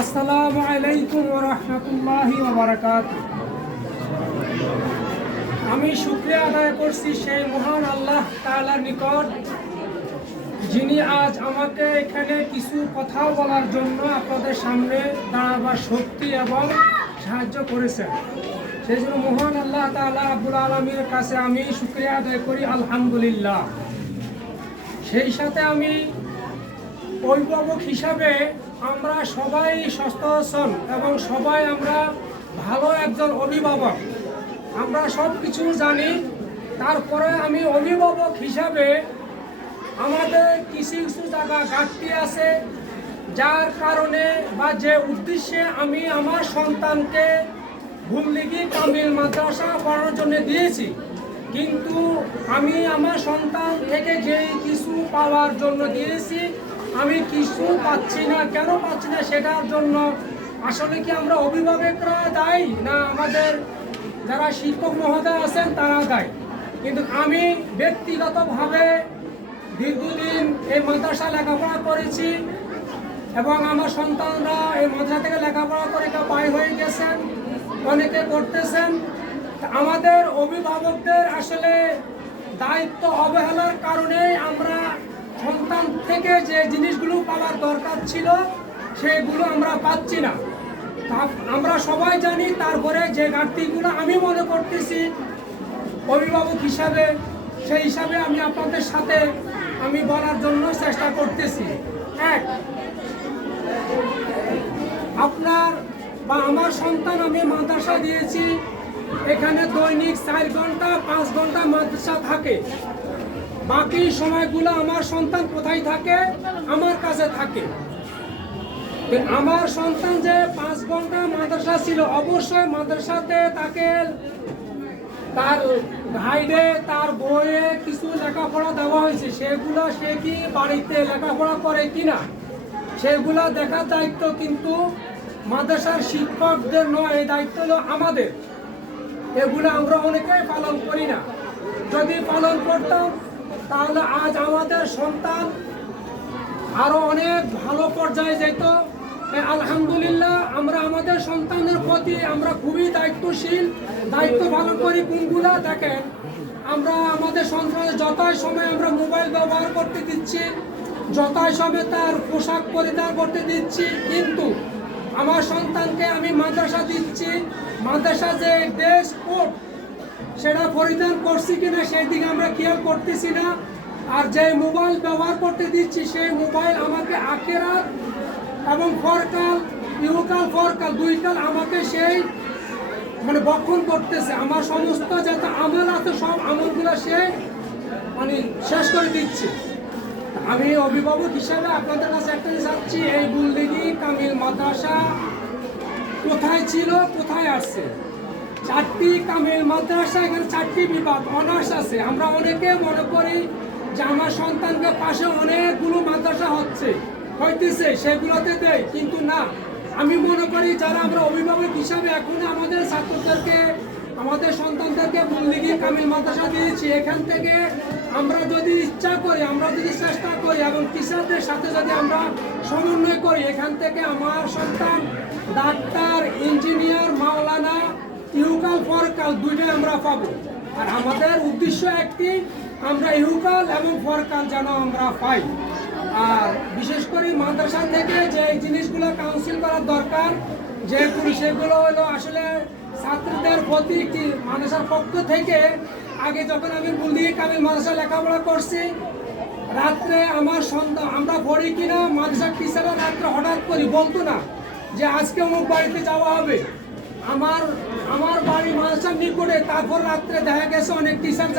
আসসালামু আলাইকুম ওয়া রাহমাতুল্লাহি ওয়া বারাকাতুহু। আমি শুকরিয়া আদায় করছি সেই মহান আল্লাহ তাআলার নিকট, যিনি আজ আমাকে এখানে কিছু কথা বলার জন্য আপনাদের সামনে দাঁড়াবার শক্তি এবং সাহায্য করেছেন। সেই জন্য মহান আল্লাহ তাআলা রাব্বুল আলামিনের কাছে আমি শুকরিয়া আদায় করি, আলহামদুলিল্লাহ। সেই সাথে আমি অভিভাবক হিসাবে আমরা সবাই সচেতন এবং সবাই আমরা ভালো একজন অভিভাবক, আমরা সব কিছু জানি। তারপরে আমি অভিভাবক হিসাবে আমাদের কিছু কিছু জায়গা ঘাটতি আছে, যার কারণে বা যে উদ্দেশ্যে আমি আমার সন্তানকে বুলদিঘি কামিল মাদ্রাসা পড়ানোর জন্য দিয়েছি, কিন্তু আমি আমার সন্তান থেকে যেই কিছু পাওয়ার জন্য দিয়েছি আমি কিছু পাচ্ছি না। কেন পাচ্ছি না সেটার জন্য আসলে কি আমরা অভিভাবকরা দায়ী, না আমাদের যারা শিক্ষক মহোদয় আছেন তারা দায়ী? কিন্তু আমি ব্যক্তিগতভাবে দীর্ঘদিন এই মাদ্রাসা লেখাপড়া করেছি এবং আমার সন্তানরা এই মাদ্রাসা থেকে লেখাপড়া করে বাইরে হয়ে গেছেন, অনেকে করতেছেন। আমাদের অভিভাবকদের আসলে দায়িত্ব অবহেলার কারণে আমরা সন্তান থেকে যে জিনিসগুলো পাওয়ার দরকার ছিল সেগুলো আমরা পাচ্ছি না। আমরা সবাই জানি। তারপরে যে ঘাটতিগুলো আমি মনে করতেছি অভিভাবক হিসাবে, সেই হিসাবে আমি আপনাদের সাথে আমি বলার জন্য চেষ্টা করতেছি। এক, আপনার বা আমার সন্তান আমি মাদ্রাসা দিয়েছি, এখানে দৈনিক 4 ঘন্টা 5 ঘন্টা মাদ্রাসা থাকে, বাকি সময়গুলো আমার সন্তান কোথায় থাকে? আমার কাছে থাকে। আমার সন্তান যে 5 ঘন্টা মাদ্রাসা ছিল, অবশ্যই মাদ্রাসাতে তাকে তার গাইডে তার বইয়ে কিছু লেখাপড়া দেওয়া হয়েছে, সেগুলো সে কি বাড়িতে লেখাপড়া করে কিনা সেগুলো দেখার দায়িত্ব কিন্তু মাদ্রাসার শিক্ষকদের নয়, এই দায়িত্ব হলো আমাদের। এগুলো আমরা অনেকেই পালন করি না। যদি পালন করতাম তাহলে আজ আমাদের সন্তান আরো অনেক ভালো পর্যায়ে যেত। আলহামদুলিল্লাহ, আমরা আমাদের সন্তানের প্রতি আমরা খুবই দায়িত্বশীল, দায়িত্ব পালন করি। কোনগুলা দেখেন, আমরা আমাদের সন্তানের যথায় সময় আমরা মোবাইল ব্যবহার করতে দিচ্ছি, যথায় সময় তার পোশাক পরিধান করতে দিচ্ছি, কিন্তু আমার সন্তানকে আমি মাদ্রাসা দিচ্ছি, মাদ্রাসা যে ড্রেস কোড সেটা পরিধান করছি কিনা সেই দিকে আমরা খেয়াল করতেছি না। আর যে মোবাইল ব্যবহার করতে দিচ্ছি সেই মোবাইল আমাকে আখিরাত এবং পরকাল, ইহকাল পরকাল দুই কাল আমাকে সেই বক্ষণ করতেছে। আমার সমস্ত যত আমল আছে সব আমলগুলো সে শেষ করে দিচ্ছে। আমি অভিভাবক হিসাবে আপনাদের কাছে একটা চাচ্ছি, এই বুলদিঘি কামিল মাদ্রাসা কোথায় ছিল, কোথায় আসছে? 4টি কামিল মাদ্রাসা, এখানে 4টি বিভাগ অনার্স আছে। আমরা অনেকে মনে করি যে আমার সন্তানকে পাশে অনেকগুলো মাদ্রাসা হইতেছে সেগুলোতে দেয়, কিন্তু না। আমি মনে করি যারা আমরা অভিভাবক হিসাবে এখন আমাদের ছাত্রদেরকে, আমাদের সন্তানদেরকে বুলদিঘি কামিল মাদ্রাসা দিয়েছি, এখান থেকে আমরা যদি ইচ্ছা করি, আমরা যদি চেষ্টা করি এবং টিচারদের সাথে যদি আমরা সমন্বয় করি, এখান থেকে আমার সন্তান ডাক্তার, ইঞ্জিনিয়ার, মাওলানা, ইহকাল পরকাল দুইটাই আমরা পাবো। আর আমাদের উদ্দেশ্য একটি, আমরা ইহকাল এবং পরকাল যেন আমরা পাই। আর বিশেষ করে মাদ্রাসা থেকে যে জিনিসগুলো কাউন্সিল করার দরকার, যেগুলো সেগুলো হলো আসলে ছাত্রদের প্রতি কি মাদ্রাসার পক্ষ থেকে। আগে যখন আমি বুলদিঘি কামিল মাদ্রাসা লেখাপড়া করছি, রাত্রে আমার সন্তান আমরা পড়ি কিনা মাদ্রাসার টিচাররা রাত্রে হঠাৎ করে বলতো না যে আজকে অমুক বাড়িতে যাওয়া হবে। আমার বাড়ি মাদ্রাসার নিকটে, তারপর রাত্রে দেখা গেছে অনেক টিচার